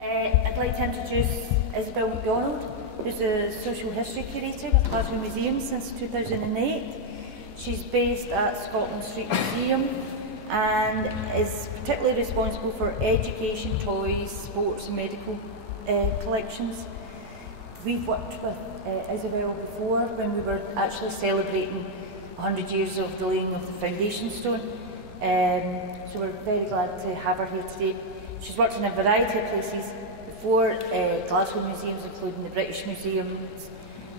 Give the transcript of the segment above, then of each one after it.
I'd like to introduce Isobel McDonald, who's a social history curator with Glasgow Museum since 2008. She's based at Scotland Street Museum and is particularly responsible for education, toys, sports and medical collections. We've worked with Isobel before when we were actually celebrating 100 years of the laying of the foundation stone. So we're very glad to have her here today. She's worked in a variety of places before, Glasgow museums including the British Museum,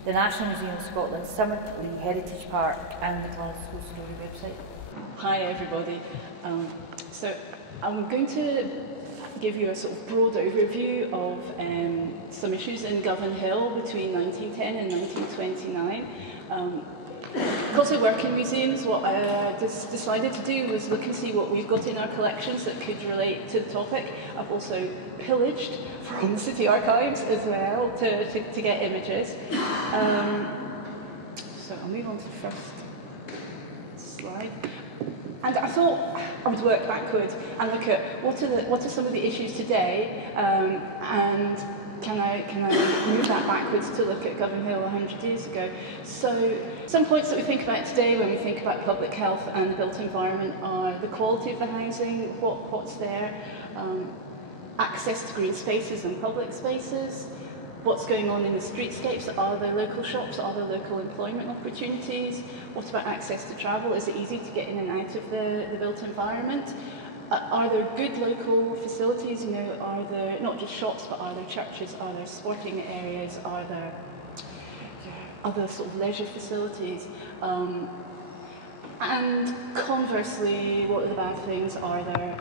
the National Museum of Scotland, City Heritage Park and the Glasgow Story website. Hi everybody. So I'm going to give you a sort of broad overview of some issues in Govanhill between 1910 and 1929. Because I work in museums, what I decided to do was look and see what we've got in our collections that could relate to the topic. I've also pillaged from the city archives as well to get images. So I'll move on to the first slide. And I thought I would work backwards and look at what are some of the issues today, and can I move that backwards to look at Govanhill 100 years ago. So some points that we think about today when we think about public health and the built environment are the quality of the housing, what's there, access to green spaces and public spaces, what's going on in the streetscapes, are there local shops, are there local employment opportunities, what about access to travel, is it easy to get in and out of the built environment? Are there good local facilities, you know, are there not just shops, but are there churches, are there sporting areas, are there other sort of leisure facilities? And conversely, what are the bad things? Are there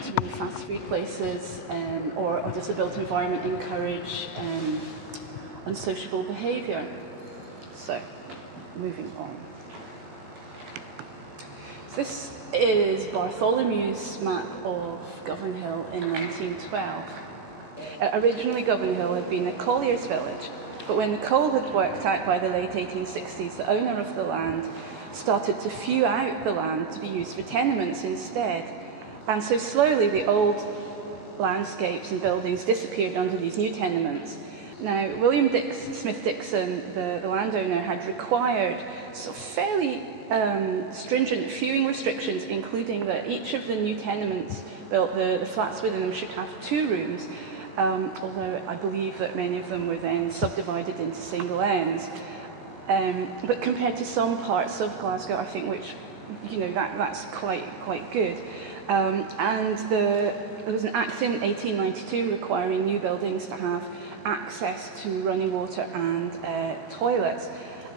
too many fast food places, or does the built environment encourage unsociable behaviour? So, moving on. So this is Bartholomew's map of Govanhill in 1912. Originally Govanhill had been a collier's village, but when the coal had worked out by the late 1860s, the owner of the land started to few out the land to be used for tenements instead. And so slowly the old landscapes and buildings disappeared under these new tenements. Now, William Smith Dixon, the landowner, had required sort of fairly stringent fewing restrictions, including that each of the new tenements built, the flats within them should have 2 rooms, although I believe that many of them were then subdivided into single ends. But compared to some parts of Glasgow, I think, which, you know, that's quite good. And there was an act in 1892 requiring new buildings to have access to running water and toilets.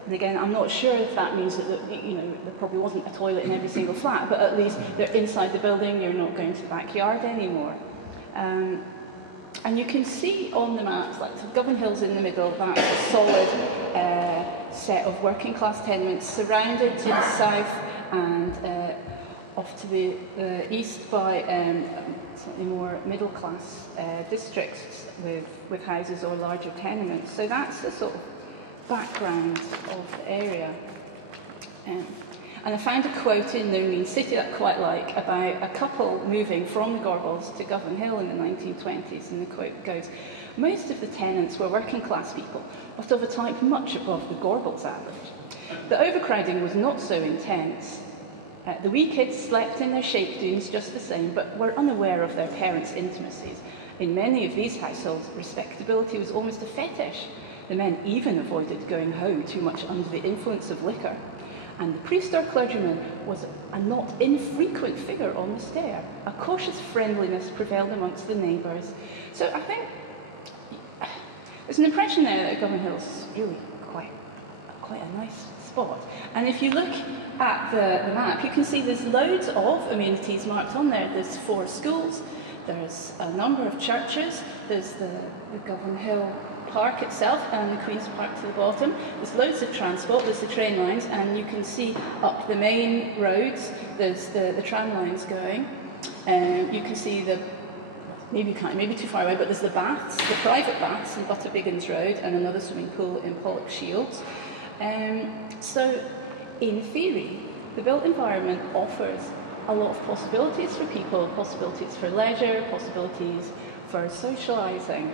And again, I'm not sure if that means that, you know, there probably wasn't a toilet in every single flat, but at least they're inside the building, you're not going to the backyard anymore. And you can see on the maps, like, so Govanhill's in the middle, that's a solid set of working class tenements surrounded to the south and off to the east by slightly more middle class districts with houses or larger tenements. So that's the sort of background of the area. And I found a quote in the Mean City that I quite like about a couple moving from the Gorbals to Govanhill in the 1920s, and the quote goes, "Most of the tenants were working class people, but of a type much above the Gorbals average. The overcrowding was not so intense. The wee kids slept in their shape dooms just the same, but were unaware of their parents' intimacies. In many of these households, respectability was almost a fetish. The men even avoided going home too much under the influence of liquor. And the priest or clergyman was a not infrequent figure on the stair. A cautious friendliness prevailed amongst the neighbours." So I think there's an impression there that Govanhill's really quite a nice spot. And if you look at the map, you can see there's loads of amenities marked on there. There's 4 schools, there's a number of churches, there's the Govanhill Park itself and the Queen's Park to the bottom. There's loads of transport, there's the train lines, and you can see up the main roads, there's the tram lines going. You can see maybe too far away, but there's the baths, the private baths in Butterbiggins Road, and another swimming pool in Pollock Shields. So, in theory, the built environment offers a lot of possibilities for people, possibilities for leisure, possibilities for socialising.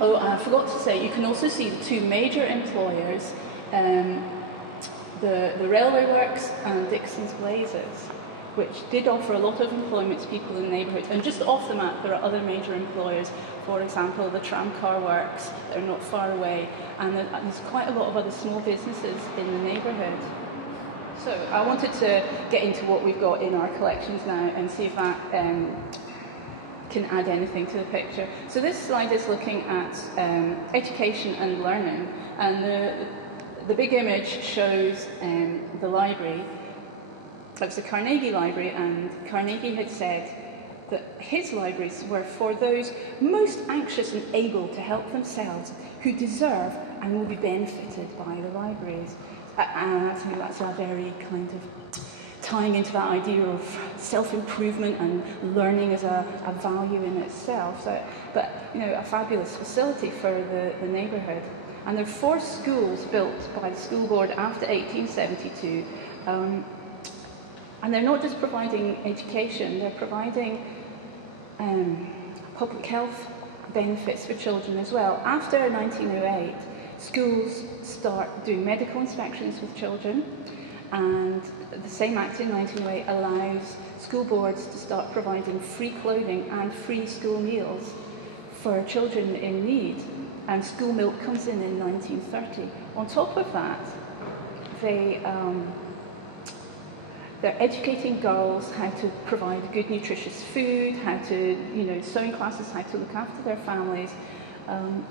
Oh, and I forgot to say, you can also see the two major employers, the Railway Works and Dixon's Blazers, which did offer a lot of employment to people in the neighbourhood. And just off the map, there are other major employers, for example, the Tramcar Works, they're not far away, and there's quite a lot of other small businesses in the neighbourhood. So I wanted to get into what we've got in our collections now and see if that can add anything to the picture. So this slide is looking at education and learning, and the big image shows the library. It's the Carnegie Library, and Carnegie had said that his libraries were for those most anxious and able to help themselves, who deserve and will be benefited by the libraries. And I think that's a very kind of tying into that idea of self-improvement and learning as a value in itself. So, but, you know, a fabulous facility for the neighbourhood. And there are 4 schools built by the school board after 1872. And they're not just providing education, they're providing public health benefits for children as well. After 1908, schools start doing medical inspections with children, and the same Act in 1908 allows school boards to start providing free clothing and free school meals for children in need, and school milk comes in 1930. On top of that, they're educating girls how to provide good nutritious food, how to, you know, sewing classes, how to look after their families, and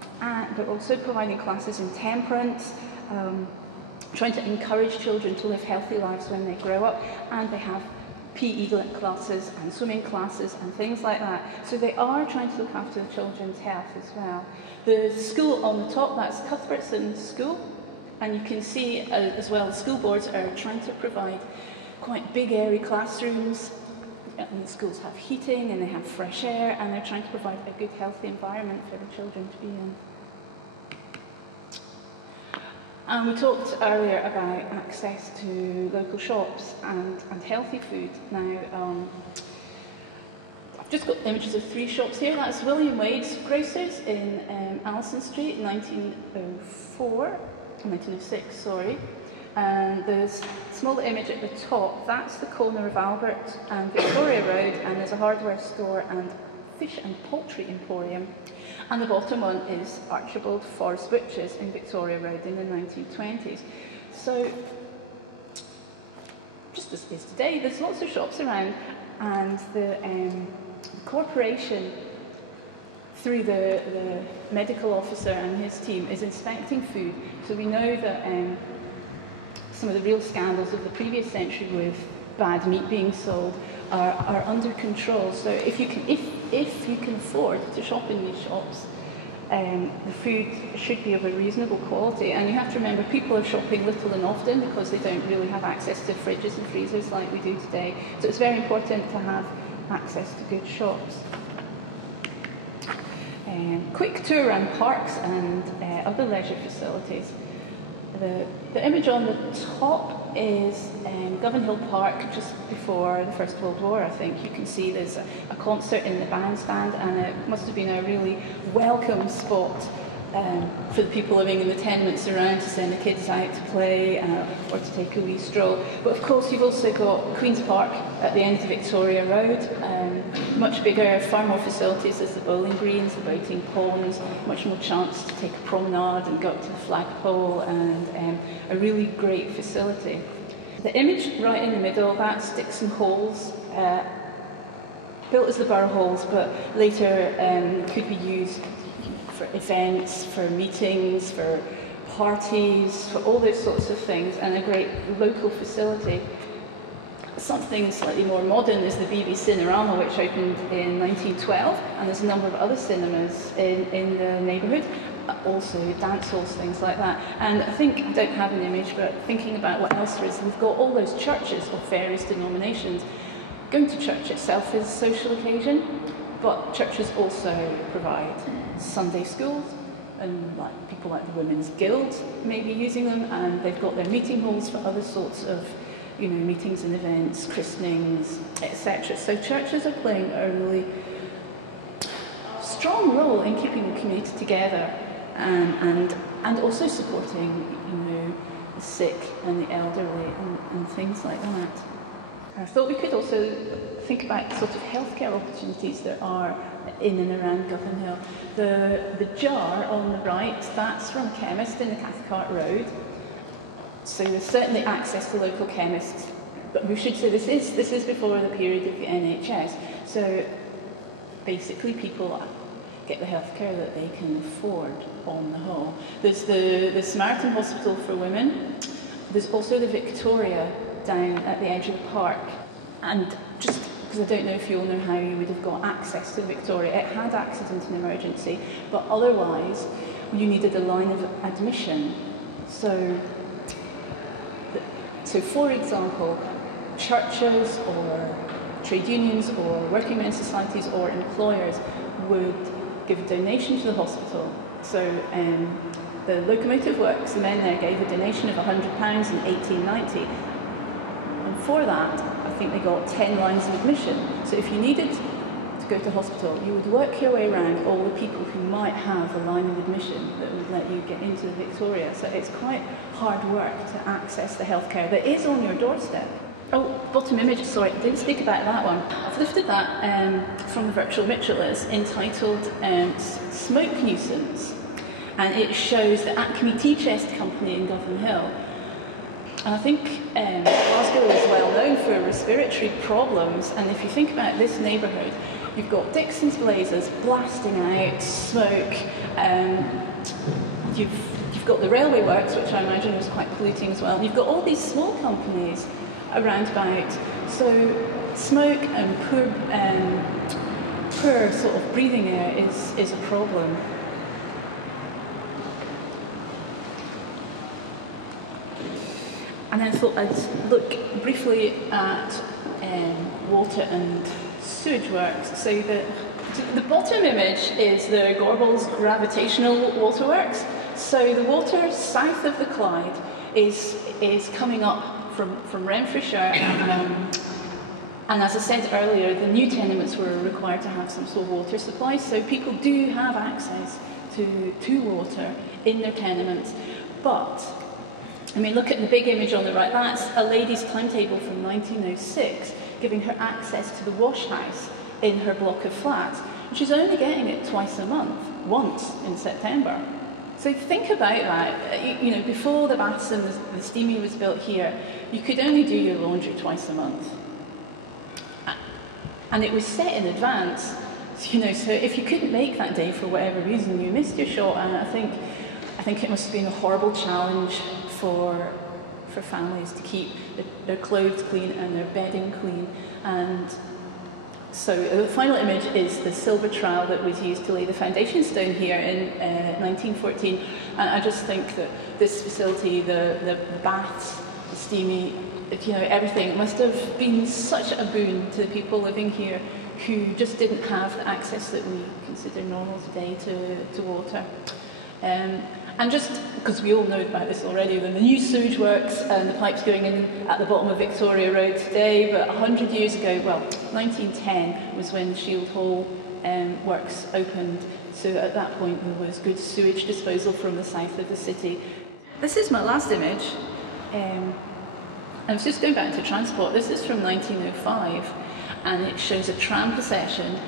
they're also providing classes in temperance, trying to encourage children to live healthy lives when they grow up, and they have PE classes and swimming classes and things like that. So they are trying to look after the children's health as well. The school on the top, that's Cuthbertson School, and you can see as well the school boards are trying to provide quite big airy classrooms, and the schools have heating and they have fresh air, and they're trying to provide a good healthy environment for the children to be in. And we talked earlier about access to local shops and healthy food. Now, I've just got images of 3 shops here. That's William Wade's Grocers in Allison Street, 1906, sorry. And there's a small image at the top, that's the corner of Albert and Victoria Road, and there's a hardware store and fish and poultry emporium. And the bottom one is Archibald Forrest Butchers in Victoria Road in the 1920s. So, just as is today, there's lots of shops around, and the corporation, through the medical officer and his team, is inspecting food. So we know that some of the real scandals of the previous century with bad meat being sold are under control. So if you can afford to shop in these shops, the food should be of a reasonable quality. And you have to remember, people are shopping little and often because they don't really have access to fridges and freezers like we do today. So it's very important to have access to good shops. Quick tour around parks and other leisure facilities. The image on the top is Govanhill Park just before the First World War, I think. You can see there's a concert in the bandstand, and it must have been a really welcome spot for the people living in the tenements around to send the kids out to play or to take a wee stroll. But of course you've also got Queen's Park at the end of Victoria Road, much bigger, far more facilities. There's the bowling greens, the boating ponds, much more chance to take a promenade and go up to the flagpole, and a really great facility. The image right in the middle, that's Dixon Halls, built as the borough halls, but later could be used for events, for meetings, for parties, for all those sorts of things, and a great local facility. Something slightly more modern is the BB Cinerama, which opened in 1912, and there's a number of other cinemas in the neighbourhood, also dance halls, things like that. And I think, I don't have an image, but thinking about what else there is, we've got all those churches of various denominations. Going to church itself is a social occasion, but churches also provide Sunday schools, and people like the Women's Guild may be using them, and they've got their meeting halls for other sorts of you know, meetings and events, christenings, etc. So churches are playing a really strong role in keeping the community together and also supporting, you know, the sick and the elderly and things like that. I thought we could also think about sort of healthcare opportunities that are in and around Govanhill. The jar on the right, that's from a chemist in the Cathcart Road. So there's certainly access to local chemists, but we should say this is before the period of the NHS. So basically people get the healthcare that they can afford on the whole. There's the Samaritan Hospital for Women. There's also the Victoria down at the edge of the park. And just because I don't know if you all know how you would have got access to the Victoria, it had accident and emergency, but otherwise you needed a line of admission. So for example, churches or trade unions or working men's societies or employers would give a donation to the hospital. So the Locomotive Works, the men there gave a donation of £100 in 1890. And for that, I think they got 10 lines of admission. So if you needed to go to hospital, you would work your way around all the people who might have a line of admission that would let you get into the Victoria. So it's quite hard work to access the healthcare that is on your doorstep. Oh, bottom image, sorry, I didn't speak about that one. I've lifted that from the virtual Mitchell list, entitled Smoke Nuisance. And it shows the Acme Tea Chest Company in Govanhill. And I think Glasgow is well known for respiratory problems, and if you think about this neighbourhood, you've got Dixon's Blazers blasting out smoke, you've got the railway works, which I imagine was quite polluting as well, and you've got all these small companies around about. So smoke and poor sort of breathing air is a problem. And then I thought I'd look briefly at water and sewage works. So the bottom image is the Gorbals Gravitational Waterworks. So the water south of the Clyde is coming up from Renfrewshire, and as I said earlier, the new tenements were required to have some sort of water supply, so people do have access to water in their tenements. But I mean, look at the big image on the right. That's a lady's timetable from 1906, giving her access to the wash house in her block of flats. And she's only getting it twice a month, once in September. So think about that. You know, before the baths and the steaming was built here, you could only do your laundry twice a month. And it was set in advance. You know, so if you couldn't make that day for whatever reason, you missed your shot. And I think it must have been a horrible challenge for families to keep their clothes clean and their bedding clean. And so the final image is the silver trowel that was used to lay the foundation stone here in 1914. And I just think that this facility, the baths, the steamy, you know, everything must have been such a boon to the people living here who just didn't have the access that we consider normal today to water. And just because we all know about this already, the new sewage works and the pipes going in at the bottom of Victoria Road today, but 100 years ago, well, 1910 was when Shield Hall works opened. So at that point there was good sewage disposal from the south of the city. This is my last image. I was just going back to transport. This is from 1905 and it shows a tram procession.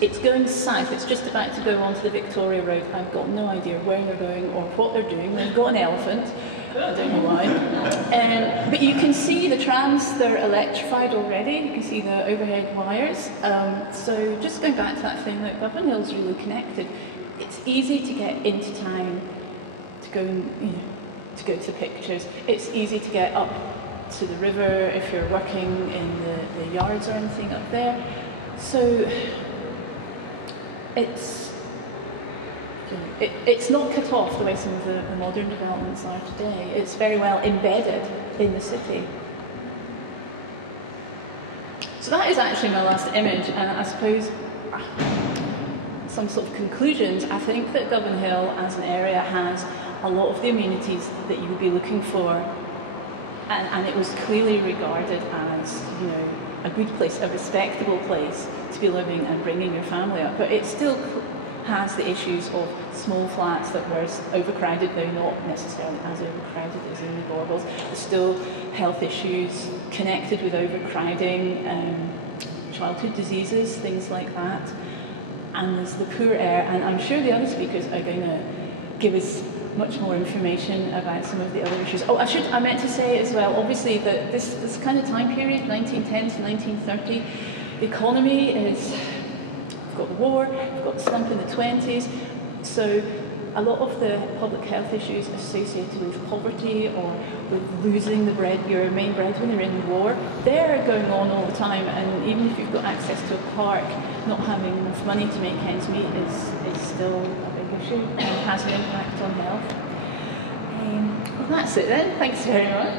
It's going south, it's just about to go onto the Victoria Road. I've got no idea where they're going or what they're doing. They've got an elephant, I don't know why. But you can see the trams, they're electrified already. You can see the overhead wires. So just going back to that thing, that Govanhill's really connected. It's easy to get into town, to go to go to pictures. It's easy to get up to the river if you're working in the yards or anything up there. So it's not cut off the way some of the modern developments are today. It's very well embedded in the city. So that is actually my last image, and I suppose some sort of conclusions. I think that Govanhill as an area has a lot of the amenities that you would be looking for, and it was clearly regarded as, you know, a good place, a respectable place to be living and bringing your family up. But it still has the issues of small flats that were overcrowded, though not necessarily as overcrowded as in the Gorbals. There's still health issues connected with overcrowding, childhood diseases, things like that. And there's the poor air, and I'm sure the other speakers are going to give us much more information about some of the other issues. Oh, I meant to say as well, obviously, that this kind of time period, 1910 to 1930, the economy is, we've got the war, we've got the slump in the 20s, so a lot of the public health issues associated with poverty or with losing your main breadwinner in the war, they're going on all the time, and even if you've got access to a park, not having enough money to make ends meet is still a big issue and has an impact on health. Well, that's it then. Thanks very much.